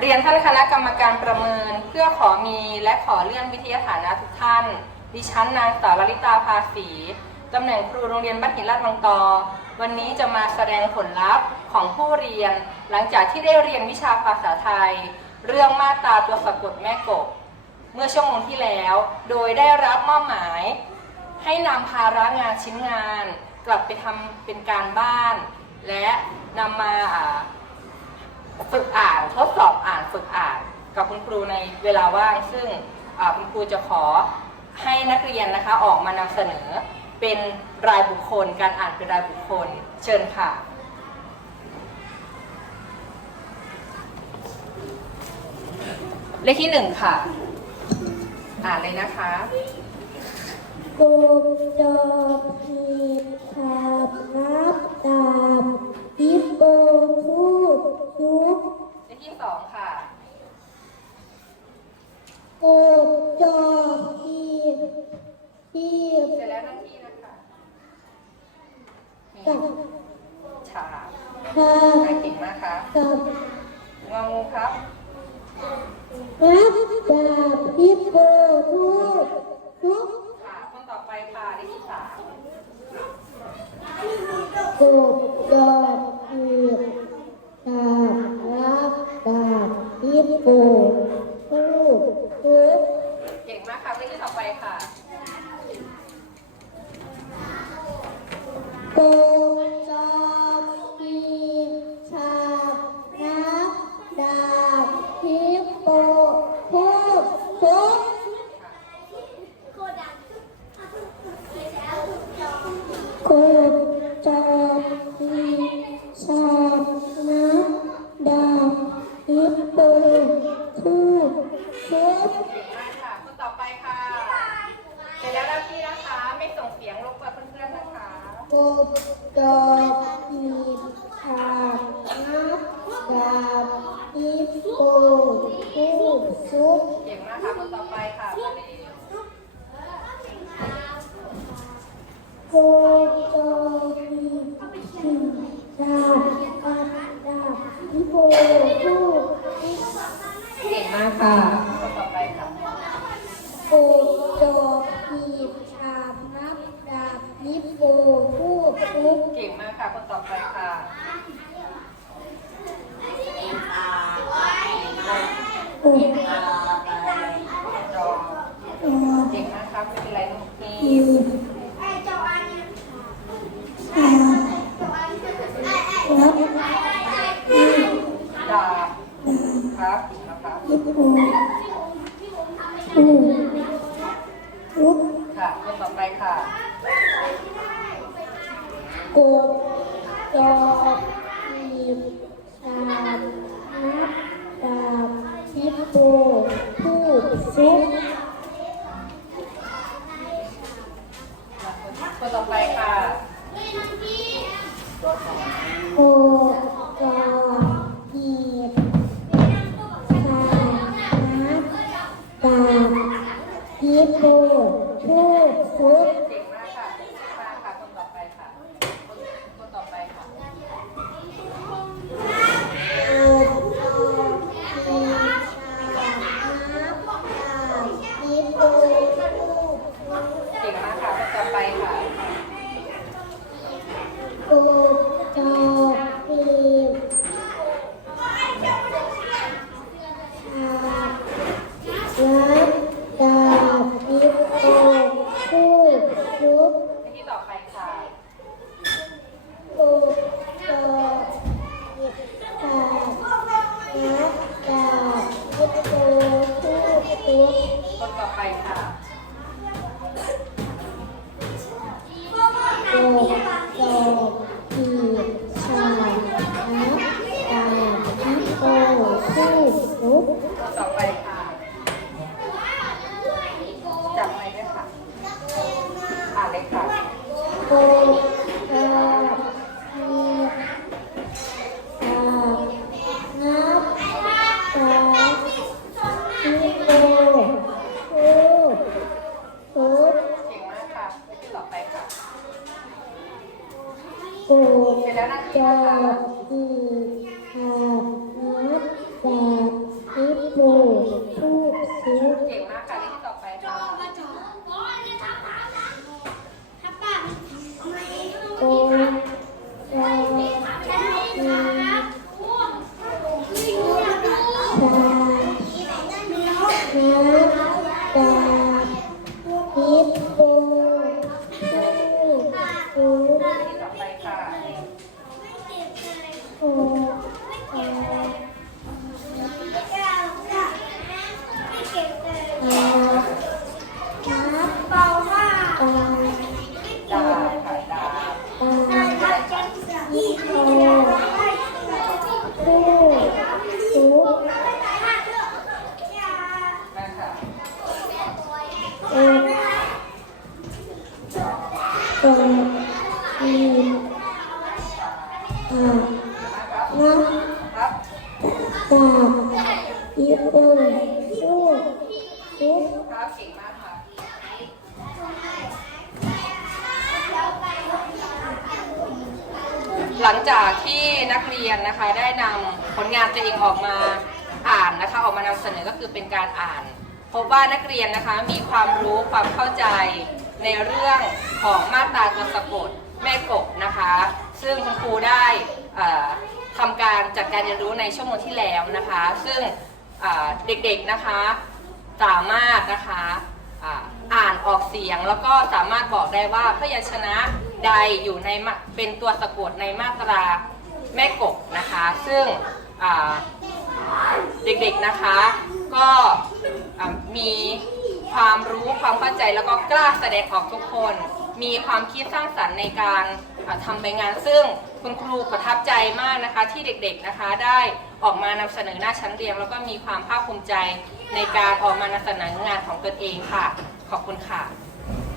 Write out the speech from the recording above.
เรียนท่านคณะกรรมการประเมิน เพื่อขอมีและขอเลื่อนวิทยาฐานะทุกท่าน ดิฉันนางสาวลลิตาภาษีตำแหน่งครูโรงเรียนบ้านหินลาดบางตอ วันนี้จะมาแสดงผลลัพธ์ของผู้เรียน หลังจากที่ได้เรียนวิชาภาษาไทย เรื่องมาตราตัวสะกดแม่กบ เมื่อชั่วโมงที่แล้ว โดยได้รับมอบหมาย ให้นำภาระงานชิ้นงาน กลับไปทำเป็นการบ้าน และนำมาอ่า ฝึกอ่านทดสอบอ่านฝึกอ่าน กับคุณครูในเวลาว่างซึ่งคุณครูจะขอให้นักเรียนนะคะออกมานำเสนอเป็นรายบุคคล การอ่านเป็นรายบุคคล เชิญค่ะเลขที่หนึ่งค่ะ อ่านเลยนะคะกบจอบหี กครับงองูครับนับาบฮิปโปพูดชุบค่ะคนต่อไปค่ะเลขที่สามกบจอบหีบขาบนับตาบฮิปโปพูดชุบเก่งมากค่ะเลขที่ต่อไปค่ะกจ ค่ะคนต่อไปค่ะมาเลยโกโจมีสีดาบกัดดาบพิโบพูดเก่งมากค่ะคนต่อไปค่ะโกโจมีชาบนับดาบพิโบพูดทุกเก่งมากค่ะคนต่อไปค่ะโก จอ โจ เก่งมากครับไม่เป็นไรลูก นี่มีชาบนับดาบครับนะครับพิโบพูดทุกค่ะคนต่อไปค่ะโกโจมีชาบนับดาบพิโบพูดทุก โกนไปแล้วนาทีนะคะ อีอานัาอิโจากญี่ปุ่นพูครับเก่งมากค่ะหลังจากที่นักเรียนนะคะได้นำผลงานตัวเองออกมาอ่านนะคะออกมานำเสนอก็คือเป็นการอ่าน พบว่านักเรียนนะคะมีความรู้ความเข้าใจในเรื่องของมาตราตัวสะกดแม่กบนะคะ ซึ่งคุณครูได้อ่อ ทำการจัดการเรียนรู้ในชั่วโมงที่แล้วนะคะ ซึ่งเด็กๆนะคะสามารถนะคะอ่าอ่านออกเสียงแล้วก็สามารถบอกได้ว่าพยัญชนะใดอยู่ในเป็นตัวสะกดในมาตราแม่กบนะคะ ซึ่งเด็กๆนะคะก็มีความรู้ความเข้าใจแล้วก็กล้าแสดงออกทุกคน มีความคิดสร้างสรรค์ในการ ทำใบงานซึ่งคุณครูประทับใจมากนะคะที่เด็กๆนะคะได้ออกมานำเสนอหน้าชั้นเรียนแล้วก็มีความภาคภูมิใจในการออกมานำเสนองานของตนเองค่ะ ขอบคุณค่ะ